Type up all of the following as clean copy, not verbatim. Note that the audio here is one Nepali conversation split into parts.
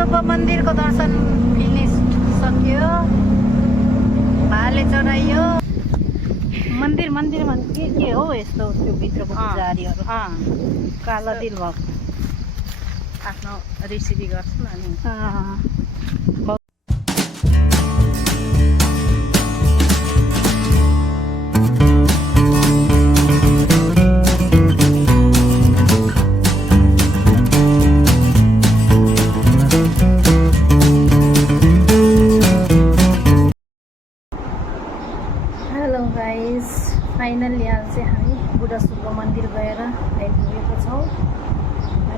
बुढासोको मन्दिरको दर्शन फिनिस सक्यो। भाले चढाइयो। मन्दिरमा के हो यस्तो त्यो भित्रको पुजारीहरू? कालो दिल भएको आफ्नो रेसिपी गर्छन् अनि हेलो गाइस, फाइनली आज चाहिँ हामी बुढासोको मन्दिर गएर आइपुगेको छौँ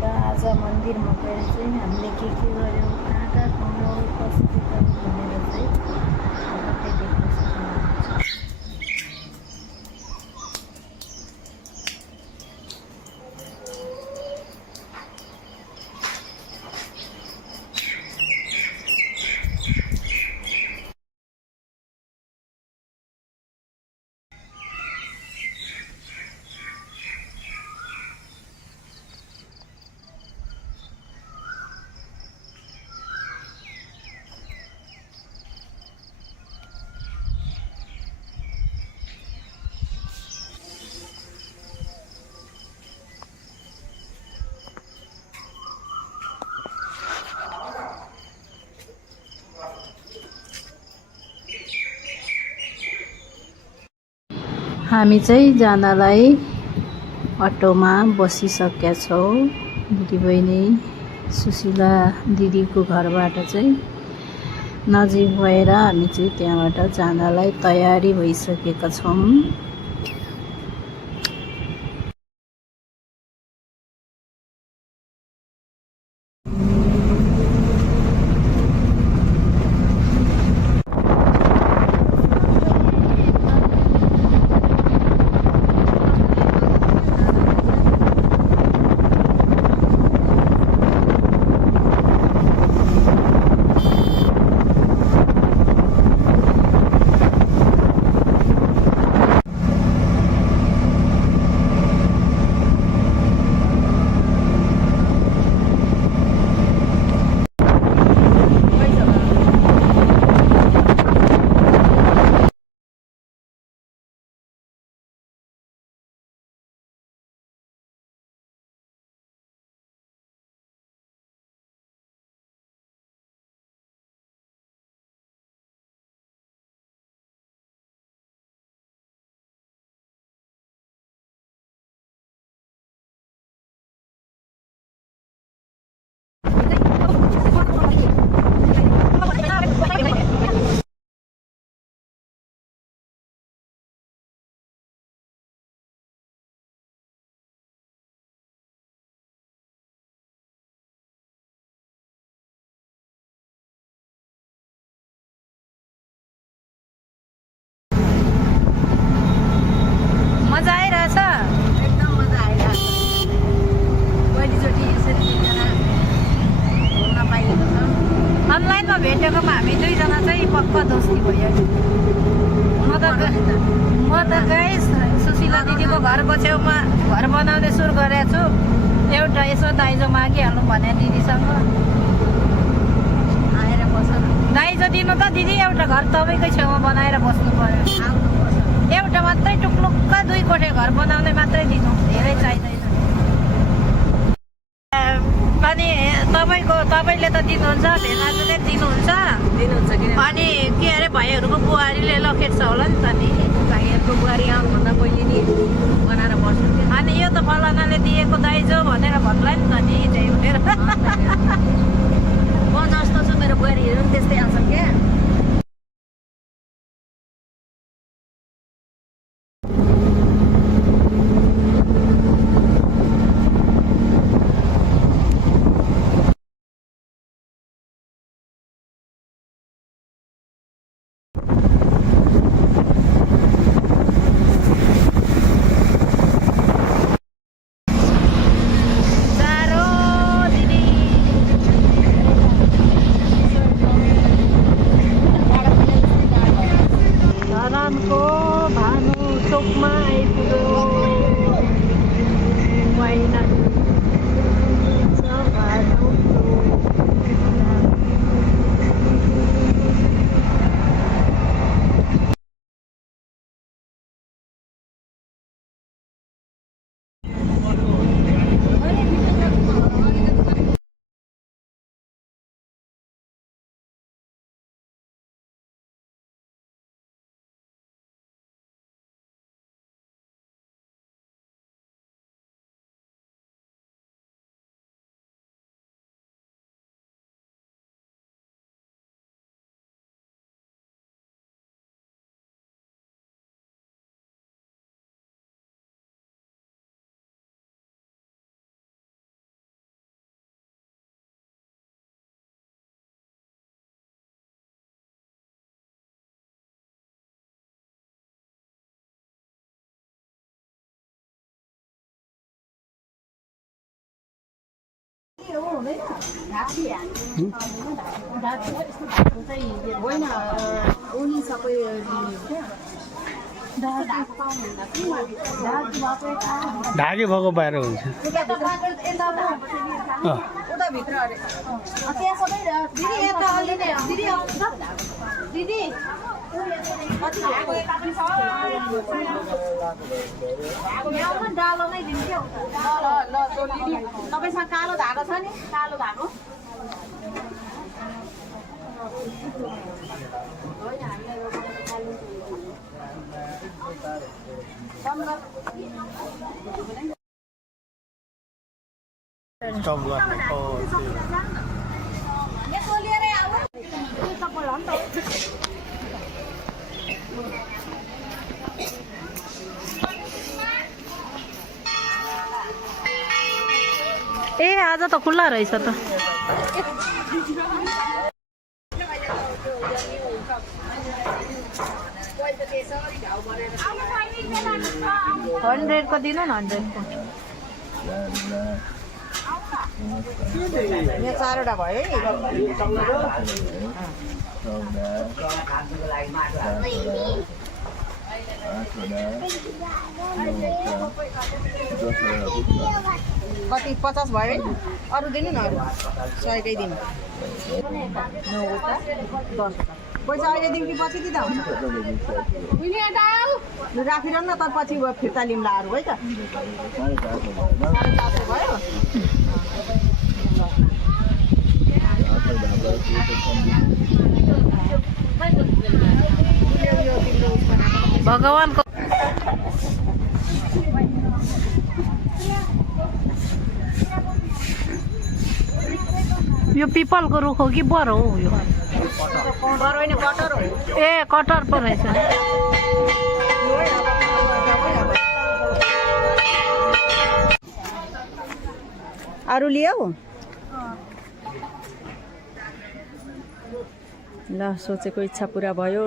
र आज मन्दिरमा गएर चाहिँ हामीले के गर्यौँ, कहाँ कहाँ घुम्यौँ, कसरी गर्यौँ भनेर चाहिँ तपाईँ देख्न सक्नुहुन्छ। हामी चाहिँ जानलाई अटोमा बसिसकेका छौँ। दिदीबहिनी सुशीला दिदीको घरबाट चाहिँ नजिक भएर हामी चाहिँ त्यहाँबाट जानलाई तयारी भइसकेका छौँ। मजा आइरहेछ, एकदम मजा आइरहेको छ। पहिलोचोटि यसरी दुईजना घुम्न पाइएको छ। अनलाइनमा भेटेकोमा हामी दुईजना चाहिँ पक्का दोस्ती भइहाल्यो। म त गाइस सुशीला दिदीको घरको छेउमा घर बनाउने सुरु गरेको छु। एउटा यसो दाइजो मागिहाल्नु भने दिदीसँग, आएर बस न, दाइजो दिनु त दिदी एउटा घर तपाईँकै छेउमा बनाएर बस्नु पर्यो। आउनुपर्छ। एउटा मात्रै टुक्लुक्क 2 कोठे घर बनाउने मात्रै दिनु, धेरै चाहिँदैन। अनि तपाईँले त दिनुहुन्छ, भेनाजुले दिनुहुन्छ। अनि के अरे भाइहरूको बुहारीले लखेट्छ होला नि त नि, भाइहरूको बुहारी आउनुभन्दा पहिले नि बनाएर बस्नु। अनि यो त फलानाले दिएको दाइजो भनेर भन्ला नि त नि, त्यही भएर म जस्तो छु मेरो बुहारीहरू पनि त्यस्तै आउँछन् क्या। होइन उनी सबै ढाके भएको बाहिर हुन्छ उताभित्र अरे त्यहाँ सबै दिदी यता अलि नै दिदी डालो नै दिन्थ्यो ल ल दिदी तपाईँसँग कालो धागो छ नि कालो धागो ए आज त खुल्ला रहेछ त हन्ड्रेडको दिनु न 100को यहाँ 4वटा भयो कति 50 भयो अरू दिनु न अरू 100कै दिनु 9वटा 10वटा पैसा अहिले दिउँ कि पछि दिँदा हुन्छ राखिरहनु न त पछि फिर्ता लिउँला अरू है त 450 भयो भगवानको यो पिपलको रुख हो कि बर हो यो ए कटर पो रहेछ अरू लियौ ल सोचेको इच्छा पुरा भयो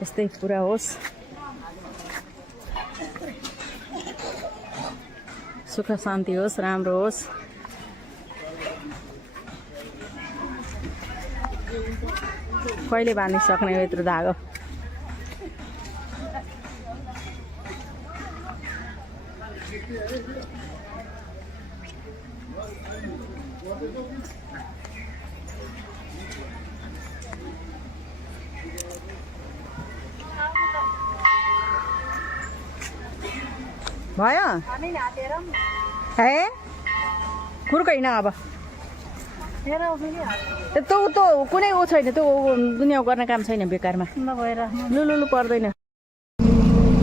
यस्तै पुरा होस् सुख शान्ति होस् राम्रो होस् कहिले बाँधिसक्ने हो यत्रो धागो भयो है खुर्कैन अब त्यो कुनै ऊ छैन त्यो दुनियाँ गर्ने काम छैन बेकारमा लुलुलु पर्दैन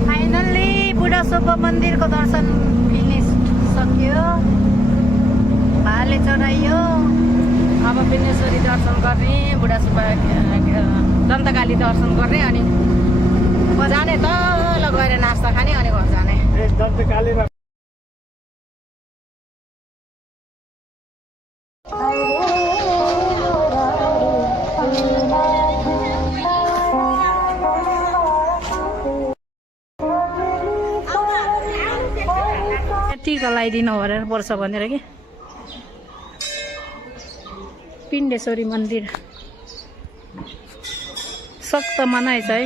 फाइनल्ली बुढा सोपा मन्दिरको दर्शन फिनिस सक्यो भाले चढाइयो अब विघ्नेश्वरी दर्शन गर्ने बुढा सोपा दन्तकाली दर्शन गर्ने अनि जाने तल गएर नास्ता खाने अनि घर जाने टिका लगाइदिनु भनेर पर्छ भनेर कि पिण्डेश्वरी मन्दिर सक्त मनाइ छ है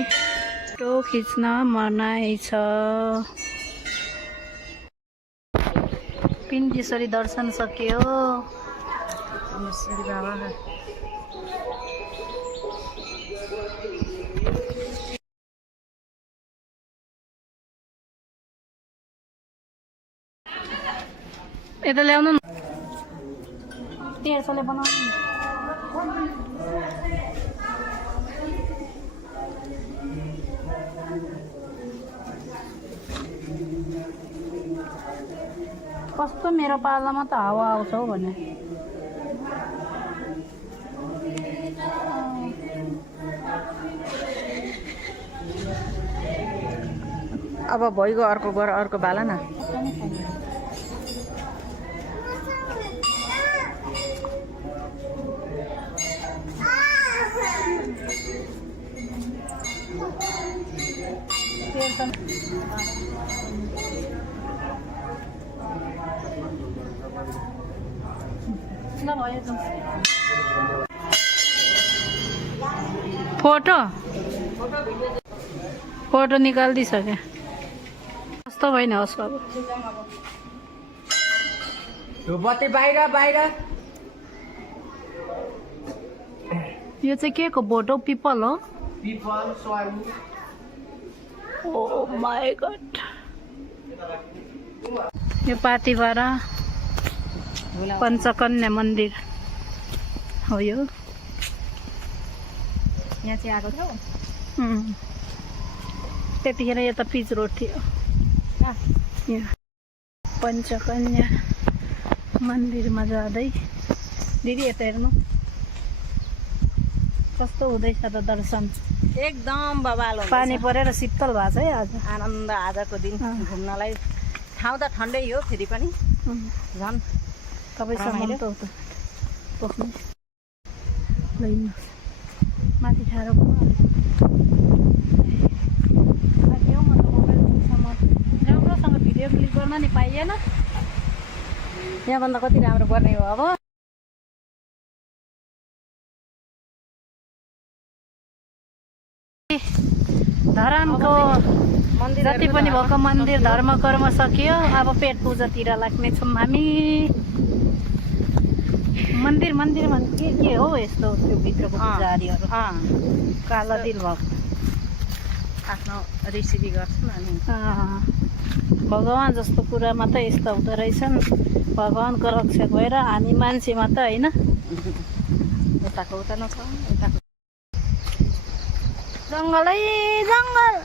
फोटो खिच्न मनाइ छ पिण्डेश्वरी दर्शन सक्यो यता ल्याउनु न 1300ले बनाउनु कस्तो मेरो पालामा त हावा आउँछ हौ भने अब भइगयो अर्को गर अर्को बाला न फोटो फोटो निकालिदिइसक्यो कस्तो भएन होस् अब बत्ती बाहिर बाहिर यो चाहिँ के को बोट हो पिपल हो पिपल स्वाल ओ माय गॉड यो पातिबारा पञ्चकन्या मन्दिर हो यो यहाँ चाहिँ आएको थियो त्यतिखेर यता पिच रोड थियो यहाँ पञ्चकन्या मन्दिरमा जाँदै दिदी यता हेर्नु कस्तो हुँदैछ त दर्शन एकदम बबाल हुन्छ। पानी परेर शीतल भएको छ है आज आनन्द आजको दिन घुम्नलाई ठाउँ त ठन्डै हो फेरि पनि झन् तपाईँसँग त हो त पोख्नु लैन माथि ठाडो राम्रोसँग भिडियो क्लिक गर्न नि पाइएन यहाँभन्दा कति राम्रो पर्ने हो अब धरानको जति पनि भएको मन्दिर धर्म कर्म सकियो अब पेट पूजातिर लाग्नेछौँ हामी मन्दिर मन्दिरमा के हो यस्तो त्यो भित्रको पुजारीहरू कालो दिल भएको आफ्नो रेसिपी गर्छन् अनि भगवान् जस्तो कुरामा त यस्तो हुँदो रहेछन् भगवान्को रक्षक भएर हामी मान्छेमा त होइन यताको उता नछ यताको जङ्गलै जङ्गल